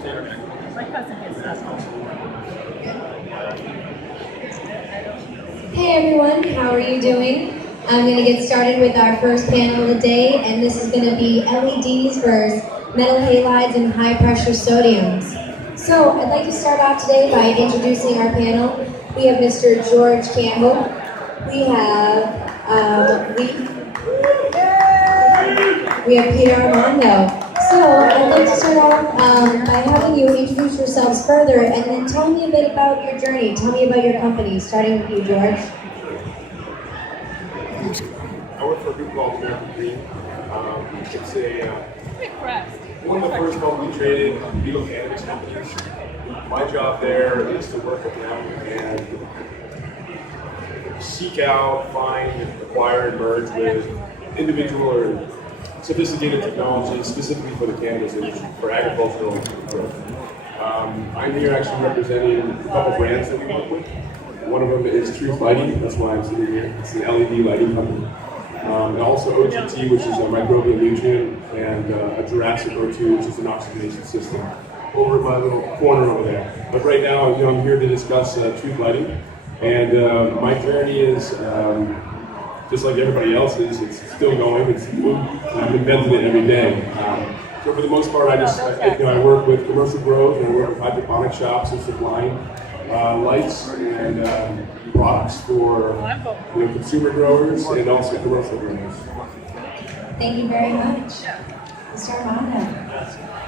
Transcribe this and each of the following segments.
Hey everyone, how are you doing? I'm going to get started with our first panel of the day, and this is going to be LEDs versus metal halides and high pressure sodiums. So I'd like to start off today by introducing our panel. We have Mr. George Cambell. We have Leif. We have Peter Armando. So I'd like to start off by having you introduce yourselves further and then tell me a bit about your journey. Tell me about your company, starting with you, George. I work for a group called Green. It's one of the first publicly traded legal cannabis companies. My job there is to work with them and seek out, find, acquire, and merge with individual or sophisticated technology specifically for the cannabis industry, for agricultural growth. I'm here actually representing a couple brands that we work with. One of them is Truth Lighting, that's why I'm sitting here. It's the LED lighting company. And also OGT, which is a microbial nutrient, and a Jurassic O2, which is an oxygenation system, over in my little corner over there. But right now, I'm here to discuss Truth Lighting, and my journey is just like everybody else's. It's still going. I'm inventing it every day. So for the most part, I work with commercial growth, and I work with hydroponic shops and supplying lights and products for consumer growers and also commercial growers. Thank you very much. Mr. Armando.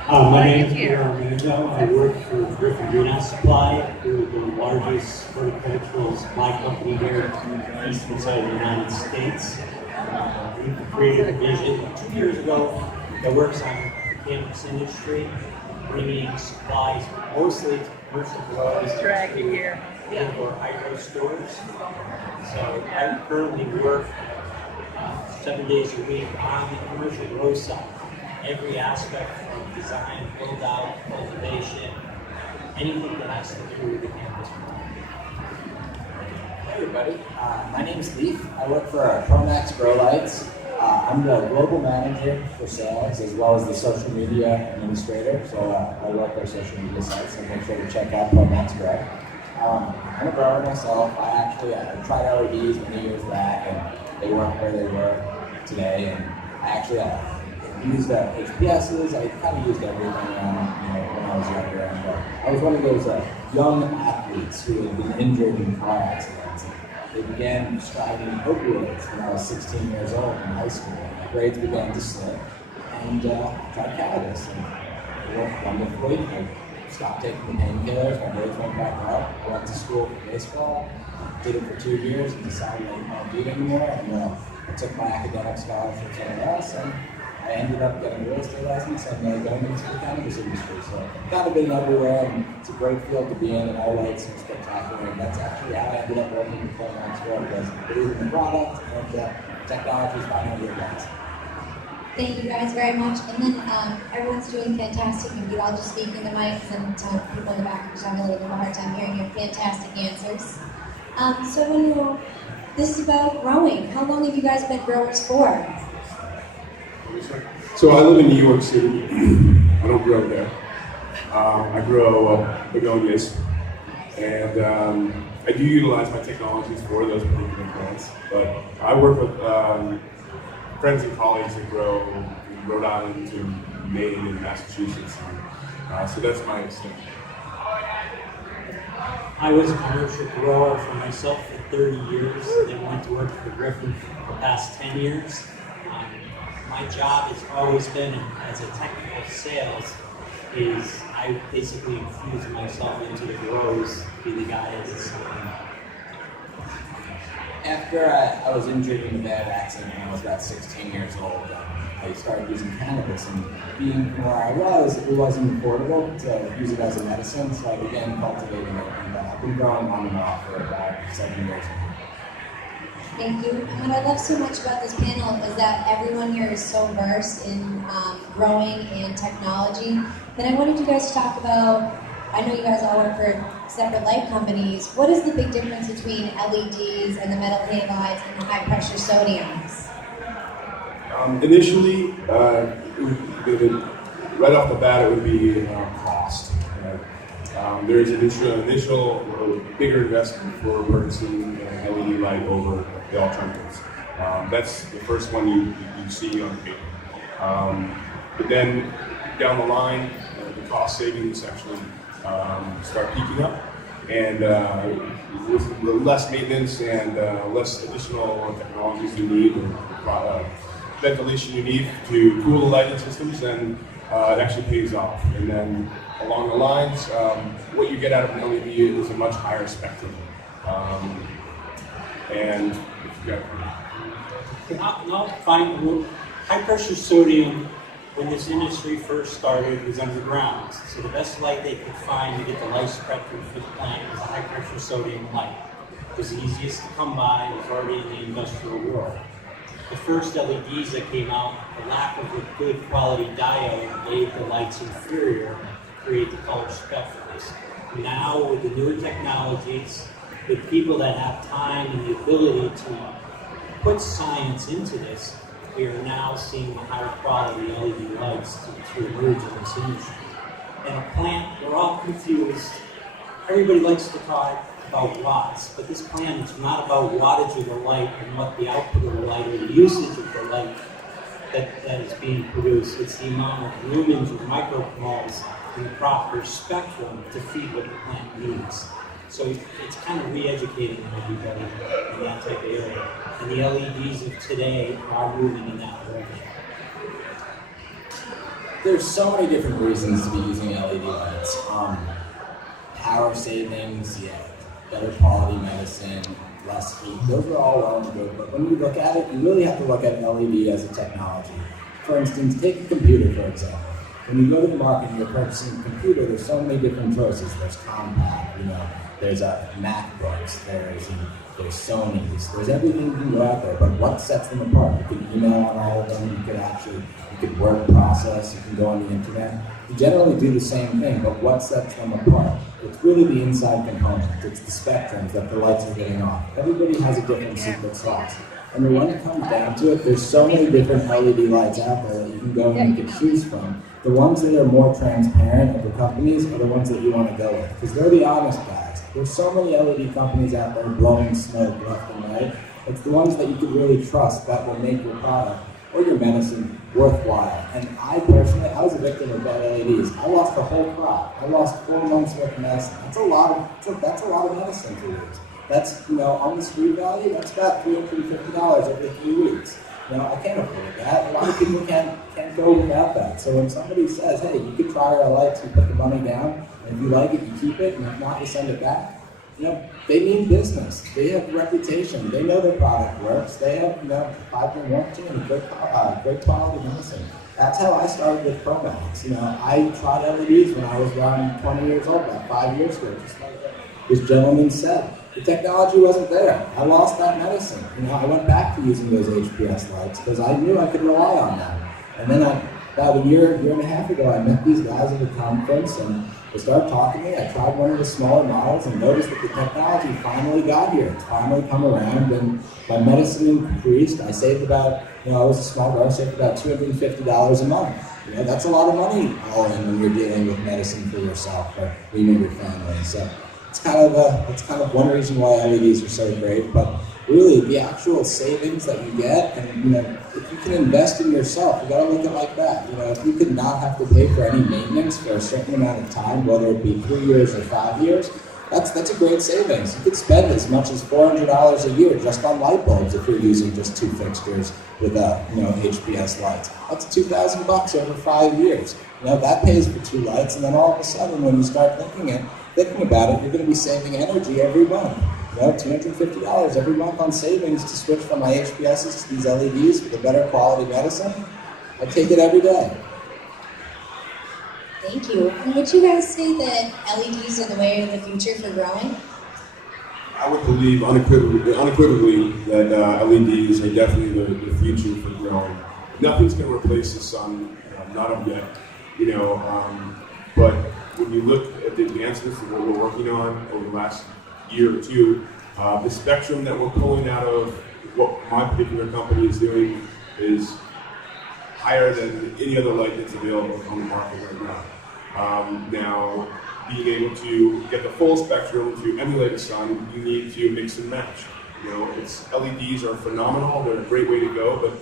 My name is Peter Armando. I work for Griffin Greenhouse Supply. We're the largest horticultural supply company here in the eastern side of the United States. We've created a division 2 years ago that works on the cannabis industry, bringing supplies mostly to commercial growers or hydro stores. So I currently work 7 days a week on the commercial grow side. Every aspect from design, build out, cultivation, anything that has to do with the cannabis market. Hey everybody, my name is Leif. I work for Promax Grow Lights. I'm the global manager for sales as well as the social media administrator. So I work our social media sites, so make sure to check out Promax Grow. I'm a grower myself. I tried LEDs many years back, and they weren't where they were today. And I actually used HPSs. I kind of used everything when I was younger. And I was one of those young athletes who had been injured in car accidents. They began prescribing opioids when I was 16 years old in high school. My grades began to slip, and tried cannabis. And wonderfully, I stopped taking the painkillers. My grades went back up. I went to school for baseball. Did it for 2 years and decided I didn't want to do it anymore. And I took my academic scholarship somewhere else, and I ended up getting a real estate license and going into the cannabis industry. So I've kind of been everywhere, and it's a great field to be in, and all lights are spectacular. And that's actually how I ended up working with Promax Grow, because I believe in the product and technology is finally your guys. Thank you guys very much. And then everyone's doing fantastic. If you all just speak in the mics and tell people in the back who's having a little bit of a hard time hearing your fantastic answers. So this is about growing. How long have you guys been growers for? So I live in New York City. I don't grow there. I grow begonias, and I do utilize my technologies for those particular plants. But I work with friends and colleagues that grow in Rhode Island to Maine and Massachusetts. So that's my extent. I was a commercial grower for myself for 30 years, then went to work for Griffin for the past 10 years. My job has always been, as a technical sales, is I basically infuse myself into the grows, be the guy as a salesman. After I was injured in a bad accident when I was about 16 years old, I started using cannabis, and being where I was, it wasn't affordable to use it as a medicine, so I began cultivating it, and I've been growing on and off for about 7 years now. Thank you. And what I love so much about this panel is that everyone here is so versed in growing and technology. Then I wanted you guys to talk about, I know you guys all work for separate light companies. What is the big difference between LEDs and the metal halides and the high pressure sodiums? Initially, it was a bit of a right off the bat, it would be cost. There is an initial bigger investment for purchasing an LED light over the alternatives. That's the first one you see on the paper. But then down the line, the cost savings actually start peaking up. And with the less maintenance and less additional technologies you need, or ventilation you need to cool the lighting systems, then it actually pays off. And then along the lines, what you get out of an LED is a much higher spectrum. And fine. High pressure sodium, when this industry first started, was underground. So the best light they could find to get the light spectrum for the plant was a high pressure sodium light. It was the easiest to come by, it was already in the industrial world. The first LEDs that came out, the lack of a good quality diode made the lights inferior to create the color spectrums. Now with the newer technologies, with people that have time and the ability to put science into this, we are now seeing the higher quality LED lights to emerge in this industry. And a plant, we're all confused. Everybody likes to talk about watts, but this plant is not about wattage of the light and what the output of the light or the usage of the light that is being produced. It's the amount of lumens or micromoles in the proper spectrum to feed what the plant needs. So it's kind of re-educating everybody in that type of area. And the LEDs of today are moving in that direction. There's so many different reasons to be using LED lights. Power savings, better quality medicine, less heat. Those are all well and good, but when you look at it, you really have to look at LED as a technology. For instance, take a computer, for example. When you go to the market and you're purchasing a computer, there's so many different choices. There's compact, there's MacBooks, there's Sony's, there's everything you can go out there, but what sets them apart? You can email on all of them, you could word process, you can go on the internet. You generally do the same thing, but what sets them apart? It's really the inside component. It's the spectrums that the lights are getting off. Everybody has a different secret sauce. And when it comes down to it, there's so many different LED lights out there that you can go and you can choose from. The ones that are more transparent of the companies are the ones that you want to go with, because they're the honest guys. There's so many LED companies out there blowing smoke left and right. It's the ones that you can really trust that will make your product or your medicine worthwhile. And I personally, I was a victim of bad LEDs. I lost the whole crop. I lost 4 months worth of medicine. That's a lot of medicine to lose. That's, on the street value, that's about $350 every 3 weeks. I can't afford that. A lot of people can't go without that. So when somebody says, hey, you could try our lights and put the money down, and if you like it, you keep it, and if not, you send it back. They mean business. They have a reputation. They know their product works. They have, 5-year warranty and great quality medicine. That's how I started with Promax. I tried LEDs when I was around 20 years old, about 5 years ago, just like this gentleman said. The technology wasn't there. I lost that medicine. I went back to using those HPS lights because I knew I could rely on them. And then about a year and a half ago, I met these guys at a conference and they started talking to me. I tried one of the smaller models and noticed that the technology finally got here. It's finally come around and my medicine increased. I saved about, I was a small guy, I saved about $250 a month. That's a lot of money all in when you're dealing with medicine for yourself or even your family. So it's kind of one reason why LEDs are so great, but really the actual savings that you get, and if you can invest in yourself, you gotta look at it like that. If you could not have to pay for any maintenance for a certain amount of time, whether it be 3 years or 5 years, that's a great savings. You could spend as much as $400 a year just on light bulbs if you're using just 2 fixtures with HPS lights. That's $2,000 over 5 years. That pays for 2 lights, and then all of a sudden when you start thinking about it, you're going to be saving energy every month. $250 every month on savings to switch from my HPSs to these LEDs with a better quality medicine. I take it every day. Thank you. And would you guys say that LEDs are the way of the future for growing? I would believe unequivocally that LEDs are definitely the future for growing. Nothing's going to replace the sun, not of yet, but when you look at the advancements that we're working on over the last year or two, the spectrum that we're pulling out of what my particular company is doing is higher than any other light that's available on the market right now. Now, being able to get the full spectrum to emulate the sun, you need to mix and match. LEDs are phenomenal. They're a great way to go, but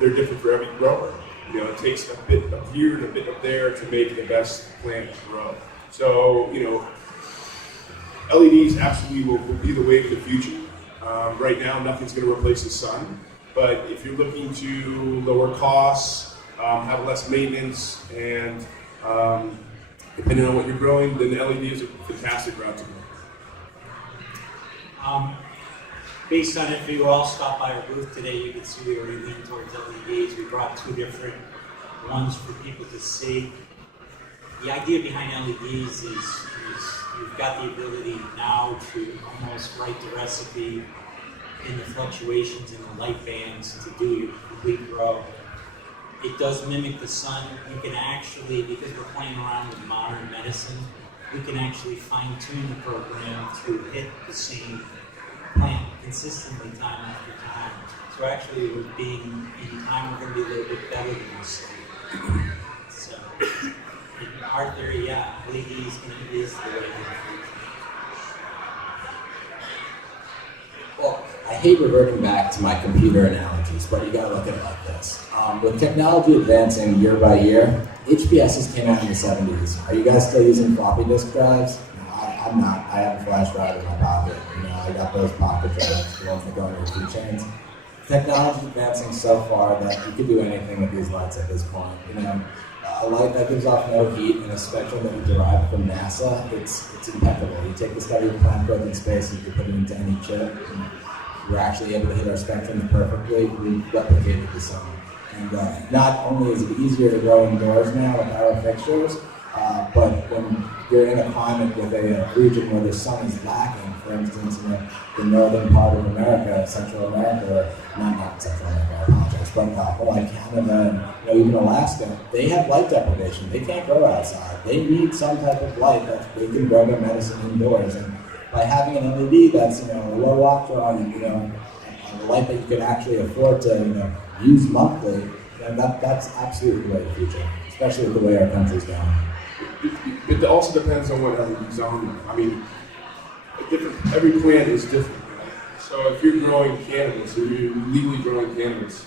they're different for every grower. It takes a bit up here and a bit up there to make the best plant grow. So, LEDs absolutely will be the wave of the future. Right now, nothing's going to replace the sun, but if you're looking to lower costs, have less maintenance, and depending on what you're growing, then the LED is a fantastic route to go. Based on if you all stop by our booth today, you can see we already lean towards LEDs. We brought 2 different ones for people to see. The idea behind LEDs is you've got the ability now to almost write the recipe in the fluctuations in the light bands to do your complete grow. It does mimic the sun. You can actually, because we're playing around with modern medicine, we can actually fine-tune the program to hit the same plant consistently time after time. So actually, with being in time, we're going to be a little bit better than this. So, in our theory, yeah, LEDs is the way to the future. Well, I hate reverting back to my computer analogies, but you gotta look at it like this. With technology advancing year by year, HPSs came out in the 70s. Are you guys still using floppy disk drives? No, I'm not. I have a flash drive in my pocket. I got those pocket drives, the ones that go into the food chains. Technology is advancing so far that you can do anything with these lights at this point. A light that gives off no heat and a spectrum that you derive from NASA, it's impeccable. You take the study of plant growth in space, you can put it into any chip, and we're actually able to hit our spectrum perfectly. We replicated the sun. And not only is it easier to grow indoors now with our fixtures, but when you're in a climate with a region where the sun is lacking, for instance, the northern part of America, Central America, or not Central America, I apologize, but Hawaii, Canada, and even Alaska, they have light deprivation. They can't grow outside. They need some type of light that they can grow their medicine indoors. And by having an LED that's a low octron and a light that you can actually afford to use monthly, that's absolutely the way of the future, especially with the way our country's going. It also depends on what LEDs on. Every plant is different. So if you're growing cannabis, or you're legally growing cannabis,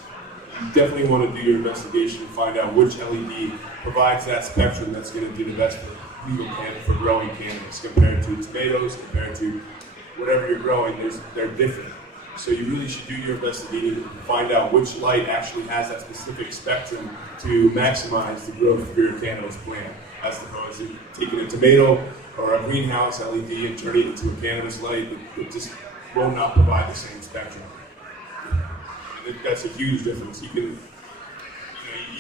you definitely want to do your investigation and find out which LED provides that spectrum that's going to do the best for legal cannabis, for growing cannabis, compared to tomatoes, compared to whatever you're growing. They're different. So you really should do your investigating and find out which light actually has that specific spectrum to maximize the growth of your cannabis plant, as opposed to taking a tomato or a greenhouse LED and turning it into a cannabis light. It just will not provide the same spectrum. And that's a huge difference. You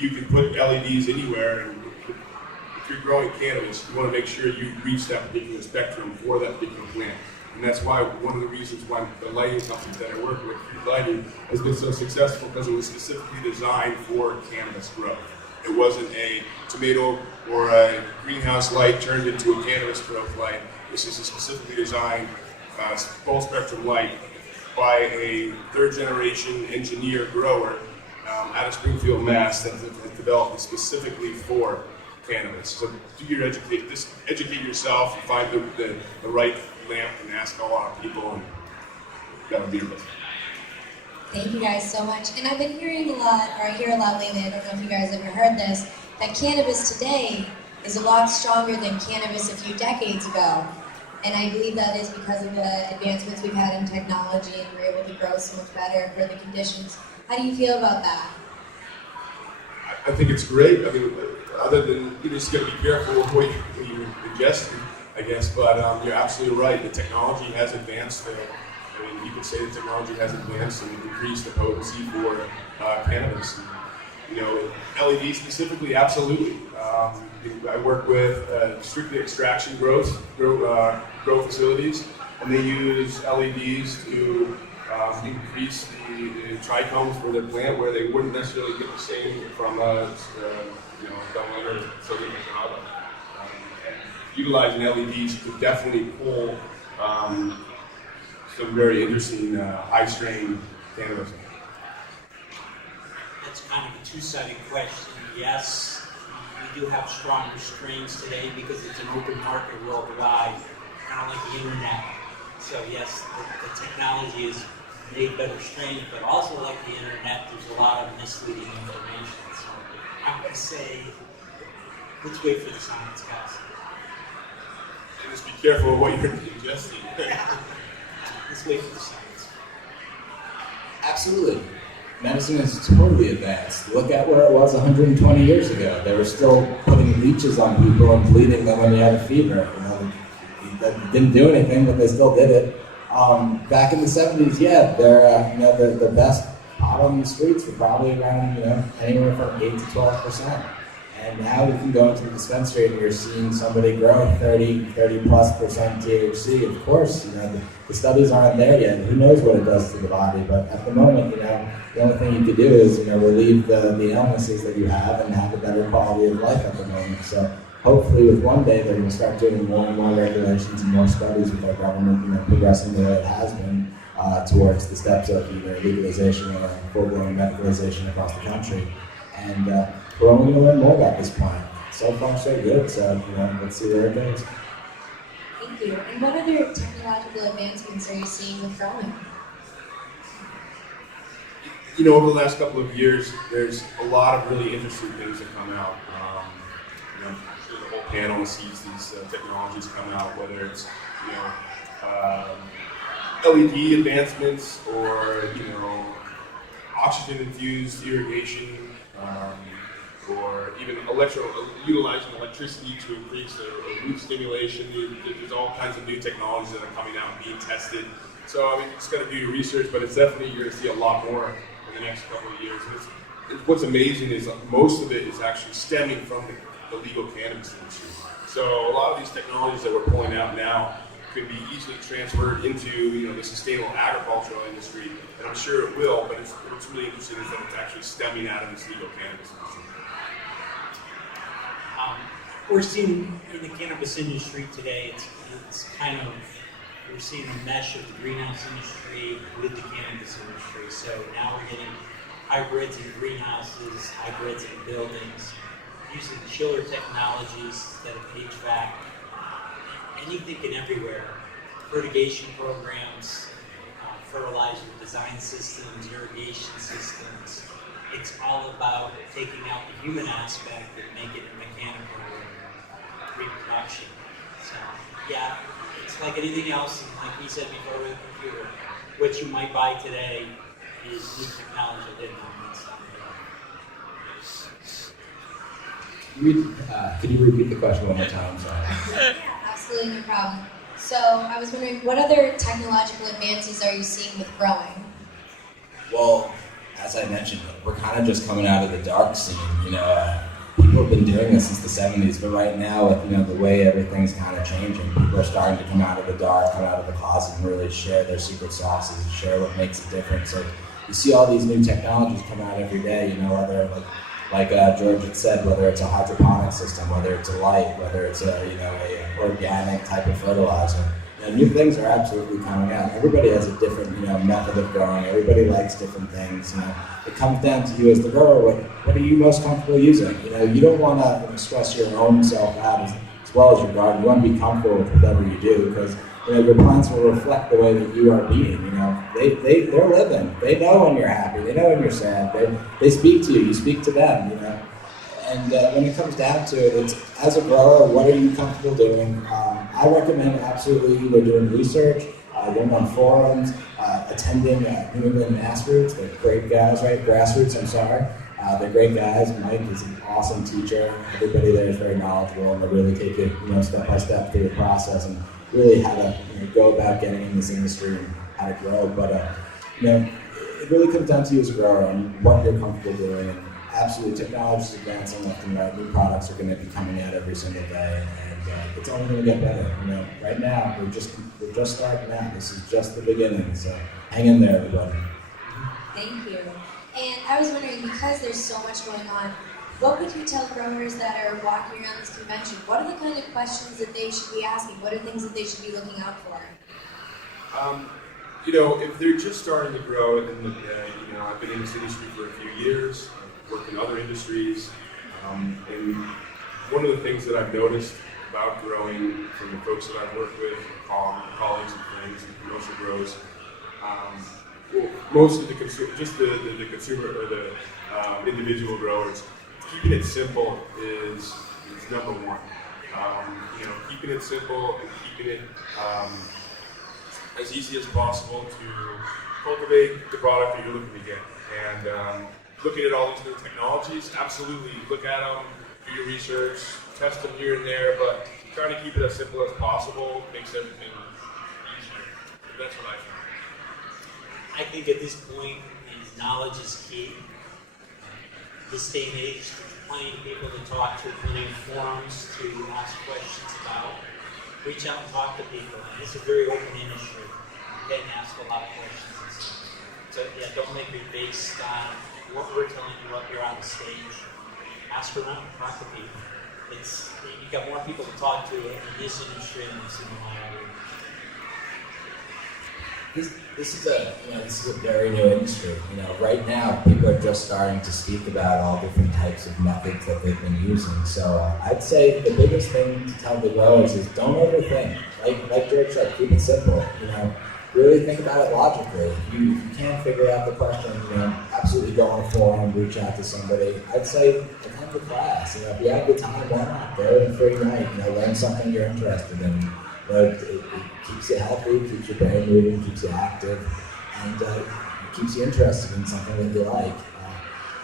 can put LEDs anywhere, and if you're growing cannabis, you want to make sure you reach that particular spectrum for that particular plant. And that's why one of the reasons why the lighting companies that I work with, Food Lighting, has been so successful, because it was specifically designed for cannabis growth. It wasn't a tomato or a greenhouse light turned into a cannabis growth light. This is a specifically designed full spectrum light by a 3rd generation engineer grower out of Springfield, Mass. that has developed it specifically for cannabis. So educate yourself, find the right lamp, and ask a lot of people, and that would be your best. Thank you guys so much. And I've been hearing a lot, or I hear a lot lately, I don't know if you guys ever heard this, that cannabis today is a lot stronger than cannabis a few decades ago. And I believe that is because of the advancements we've had in technology, and we're able to grow so much better for the conditions. How do you feel about that? I think it's great. Other than you just got to be careful with what you ingest, I guess. But you're absolutely right. The technology has advanced. You could say the technology has advanced and increased the potency for cannabis. LED specifically, absolutely. I work with strictly extraction grow facilities, and they use LEDs to increase the trichomes for their plant, where they wouldn't necessarily get the same from Dublin or Southern Colorado. Utilizing LEDs could definitely pull some very interesting high strain cannabis. That's kind of a two-sided question. Yes, we do have stronger strains today because it's an open market worldwide, kind of like the internet. So yes, the technology has made better strains, but also like the internet, there's a lot of misleading information. So I'm going to say, let's wait for the science, guys. And just be careful of what you're ingesting. Let's wait for the science. Absolutely. Medicine is totally advanced. Look at where it was 120 years ago. They were still putting leeches on people and bleeding them when they had a fever. That didn't do anything, but they still did it. Back in the 70s, yeah, they're the best pot on the streets were probably around anywhere from 8 to 12%. And now you can go into the dispensary and you're seeing somebody grow 30+ % THC. Of course, the studies aren't there yet. Who knows what it does to the body? But at the moment, the only thing you could do is relieve the illnesses that you have and have a better quality of life at the moment. So hopefully, with one day, they're going to start doing more and more regulations and more studies with our government, progressing the way it has been towards the steps of either legalization or full-blown medicalization across the country. And we're only going to learn more about this plant. So far, so good. So let's see where it goes. Thank you. And what other technological advancements are you seeing with growing? Over the last couple of years, there's a lot of really interesting things that come out. I'm sure the whole panel sees these technologies come out, whether it's LED advancements or oxygen-infused irrigation, or even utilizing electricity to increase root stimulation. There's all kinds of new technologies that are coming out and being tested. So you just got to do your research, but it's definitely, you're going to see a lot more in the next couple of years. And what's amazing is most of it is actually stemming from the legal cannabis industry. So a lot of these technologies that we're pulling out now could be easily transferred into the sustainable agricultural industry, and I'm sure it will. But what's really interesting is that it's actually stemming out of this legal cannabis industry. We're seeing in the cannabis industry today, it's kind of, we're seeing a mesh of the greenhouse industry with the cannabis industry. So now we're getting hybrids in greenhouses, hybrids in buildings, using chiller technologies instead of HVAC. Anything and everywhere. Fertigation programs, fertilizer design systems, irrigation systems. It's all about taking out the human aspect and making it mechanical reproduction. So yeah, it's like anything else, and like we said before with a computer, what you might buy today is new technology that didn't Could you repeat the question one more time? Sorry. Yeah, absolutely, no problem. So I was wondering, what other technological advances are you seeing with growing? Well, as I mentioned, we're kind of just coming out of the dark scene. People have been doing this since the 70s, but right now, with the way everything's kind of changing, people are starting to come out of the dark, come out of the closet, and really share their secret sauces, share what makes a difference. So you see all these new technologies come out every day. Whether like George had said, whether it's a hydroponic system, whether it's a light, whether it's a organic type of fertilizer. New things are absolutely coming out. Everybody has a different method of growing. Everybody likes different things. It comes down to you as the grower. What are you most comfortable using? You don't want to stress your own self out as well as your garden. You want to be comfortable with whatever you do, because your plants will reflect the way that you are being. They're living. They know when you're happy. They know when you're sad. They speak to you. You speak to them. And when it comes down to it, it's as a grower, what are you comfortable doing? I recommend absolutely we're doing research, going on forums, attending New England Grassroots. They're great guys, right? Grassroots, I'm sorry. They're great guys. Mike is an awesome teacher. Everybody there is very knowledgeable, and they really take it, step by step through the process and really how to go about getting in this industry and how to grow. But it really comes down to you as a grower and what you're comfortable doing. And absolutely, technology is advancing left and right. New products are going to be coming out every single day, and it's only going to get better. Right now we're just starting out. This is just the beginning. So hang in there, everybody. Thank you. And I was wondering, because there's so much going on, what would you tell growers that are walking around this convention? What are the kind of questions that they should be asking? What are things that they should be looking out for? If they're just starting to grow, and I've been in this industry for a few years, work in other industries. And one of the things that I've noticed about growing from the folks that I've worked with, colleagues and friends and commercial grows, well, most of the consumer, just the consumer or the individual growers, keeping it simple is number one. Keeping it simple and keeping it as easy as possible to cultivate the product that you're looking to get. And looking at all these new technologies, absolutely look at them, do your research, test them here and there, but try to keep it as simple as possible makes everything easier. That's what I found. I think at this point, knowledge is key. This day and age, there's plenty of people to talk to, plenty of forums to ask questions about. Reach out and talk to people. And it's a very open industry. You can ask a lot of questions and stuff. So yeah, don't make it based on what we're telling you up here on the stage. Ask around, talk to people. You got more people to talk to in this industry than this in my area. This is a very new industry. Right now people are just starting to speak about all different types of methods that they've been using. So I'd say the biggest thing to tell the growers is don't overthink. Like George said, keep it simple. Really think about it logically. If you can't figure out the question, absolutely go on a forum, reach out to somebody. I'd say attend the class. If you have the time, why not? Go on a free night. Learn something you're interested in. It keeps you healthy, keeps your brain moving, keeps you active, and it keeps you interested in something that you like.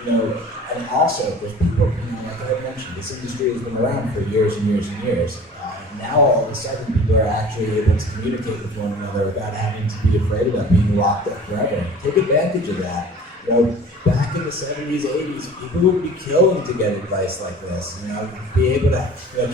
And also, there's people, like I mentioned, this industry has been around for years and years and years. Now all of a sudden people are actually able to communicate with one another without having to be afraid about being locked up forever. Take advantage of that. Back in the 70s, 80s, people would be killing to get advice like this. Be able to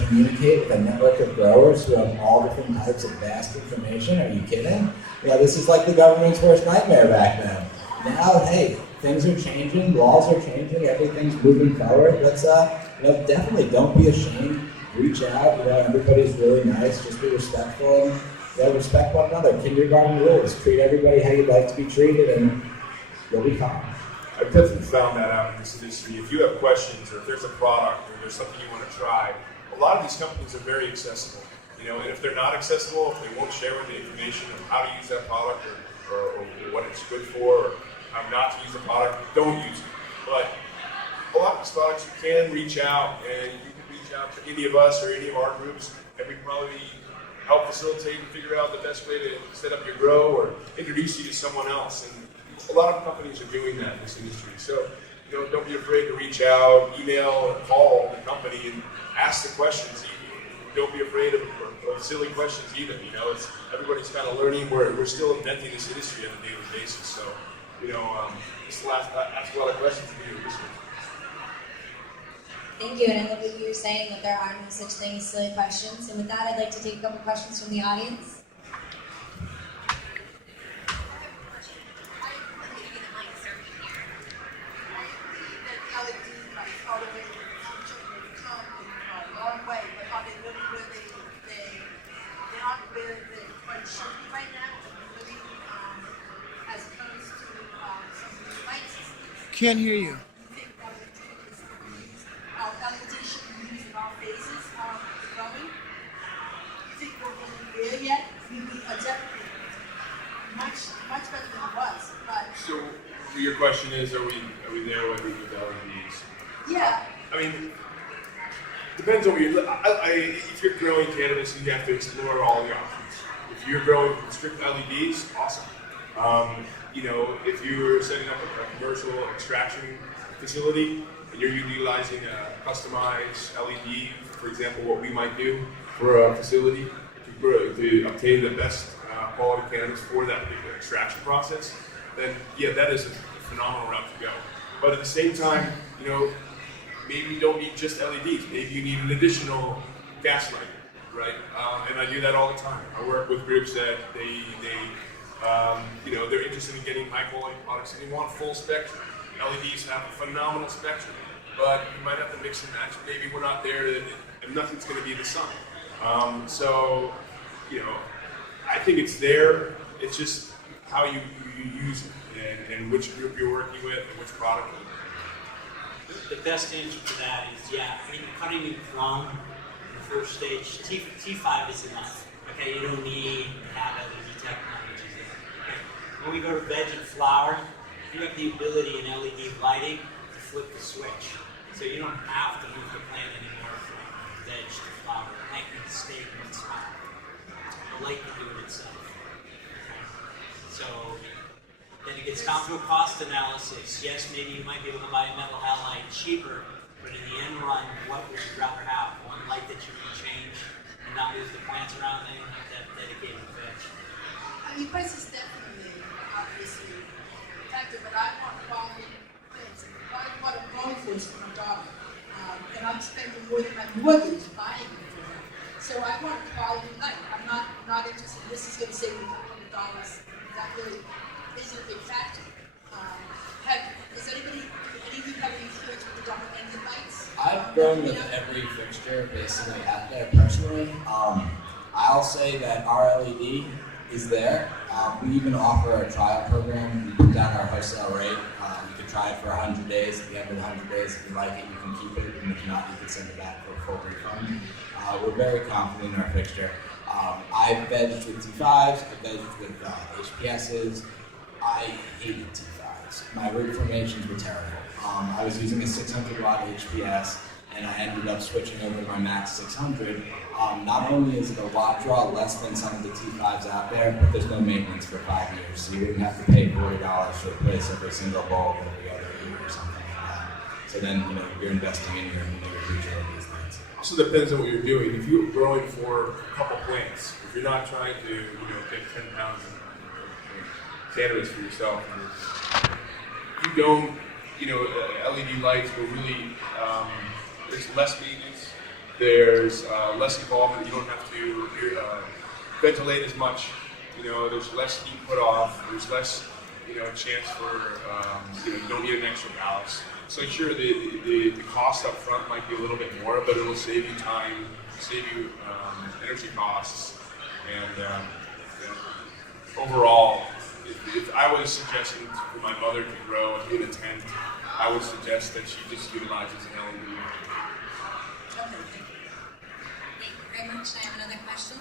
communicate with a network of growers who have all different types of vast information. Are you kidding? This is like the government's worst nightmare back then. Now, hey, things are changing, laws are changing, everything's moving forward. Let's definitely don't be ashamed. Reach out. Everybody's really nice. Just be respectful and respect one another. Kindergarten rules. Treat everybody how you'd like to be treated, and you'll be fine. I've definitely found that out in this industry. If you have questions, or if there's a product, or there's something you want to try, a lot of these companies are very accessible. And if they're not accessible, if they won't share with the information of how to use that product, or what it's good for, or how not to use the product, don't use it. But a lot of these products, you can reach out, and you can reach out to any of us or any of our groups, and we can probably help facilitate and figure out the best way to set up your grow or introduce you to someone else. And a lot of companies are doing that in this industry. So, don't be afraid to reach out, email, or call the company and ask the questions. Don't be afraid of silly questions either. Everybody's kind of learning. We're still inventing this industry on a daily basis. So, just ask a lot of questions and do your research. Thank you, and I love what you were saying, that there are no such thing as silly questions. And with that, I'd like to take a couple questions from the audience. Can't hear you. LED should be used in all phases of growing. You think we're really there yet? We are definitely much better than it was. But So your question is, are we there with LEDs? yeah. I mean, depends on what you're. If you're growing cannabis, you have to explore all the options. If you're growing strict LEDs, awesome. If you're setting up a commercial extraction facility and you're utilizing a customized LED, for example, what we might do for a facility to obtain the best quality cannabis for that particular extraction process, then yeah, that is a phenomenal route to go. But at the same time, maybe you don't need just LEDs. Maybe you need an additional gas light, right? And I do that all the time. I work with groups that they're interested in getting high quality products and they want full spectrum. LEDs have a phenomenal spectrum, but you might have to mix and match. Maybe we're not there, and nothing's going to be the sun. I think it's there. It's just how you use it and which group you're working with and which product. The best answer to that is, yeah, I mean, cutting and clone in the first stage, T5 is enough. Okay, you don't need to have LED technologies there. Okay. When we go to veg and flower, you have the ability in LED lighting to flip the switch. So you don't have to move the plant anymore from veg to flower. The plant can stay in one spot. The light can do it itself. Okay. So then it gets down to a cost analysis. Yes, maybe you might be able to buy a metal halide cheaper, but in the end run, what would you rather have? One light that you can change and not move the plants around, then you have that dedicated veg. I mean, price is definitely obviously factor, but I want quality things. I want a growing force for my daughter, and I'm spending more than my mortgage buying it for her. So I want a quality light. I'm not interested. This is going to save me $100. That really isn't a big factor. Does any of you have any experience with the double-ended lights? I've grown with every fixture basically out there personally. I'll say that our LED is there. We even offer a trial program. We put down our wholesale rate. You can try it for 100 days. At the end of the 100 days, if you like it, you can keep it. And if not, you can send it back for a full refund. We're very confident in our fixture. I've vegged with T5s, I've vegged with HPSs. I hated T5s. My root formations were terrible. I was using a 600 watt HPS, and I ended up switching over to my Max 600. Not only is it a watt draw less than some of the T5s out there, but there's no maintenance for 5 years, so you wouldn't have to pay $40 to replace every single bulb every other year or something like that. So then, you're investing in your future of these things. Also depends on what you're doing. If you're growing for a couple plants, if you're not trying to, take 10 pounds of cannabis for yourself, you don't, LED lights will really, there's less maintenance, there's less involvement, you don't have to ventilate as much, there's less heat put off, there's less, chance for, you don't need an extra ballast. So sure, the cost up front might be a little bit more, but it'll save you time, save you energy costs, and overall, if I was suggesting for my mother to grow in a tent, I would suggest that she just utilizes an LED. Thank you very much. I have another question.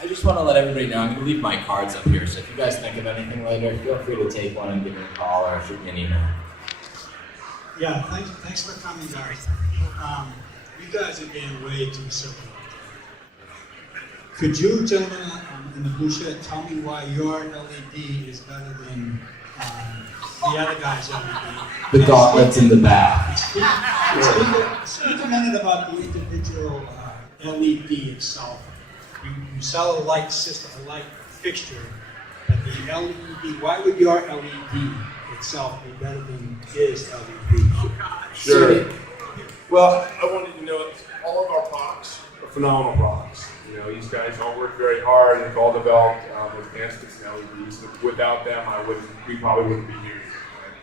I just want to let everybody know, I'm going to leave my cards up here, so if you guys think of anything later, feel free to take one and give me a call or shoot me an email. Yeah, thanks for coming, guys. You guys are getting way too simple. Could you, gentlemen in the blue shirt, tell me why your LED is better than the other guy's LED? The gauntlets in the back. Speak a minute about the individual LED itself. You sell a light system, a light fixture, but the LED, why would your LED itself be better than his LED? Sure. Well, I wanted to know all of our products are phenomenal products. These guys all work very hard and they've all developed advancements in LEDs. Without them, we probably wouldn't be here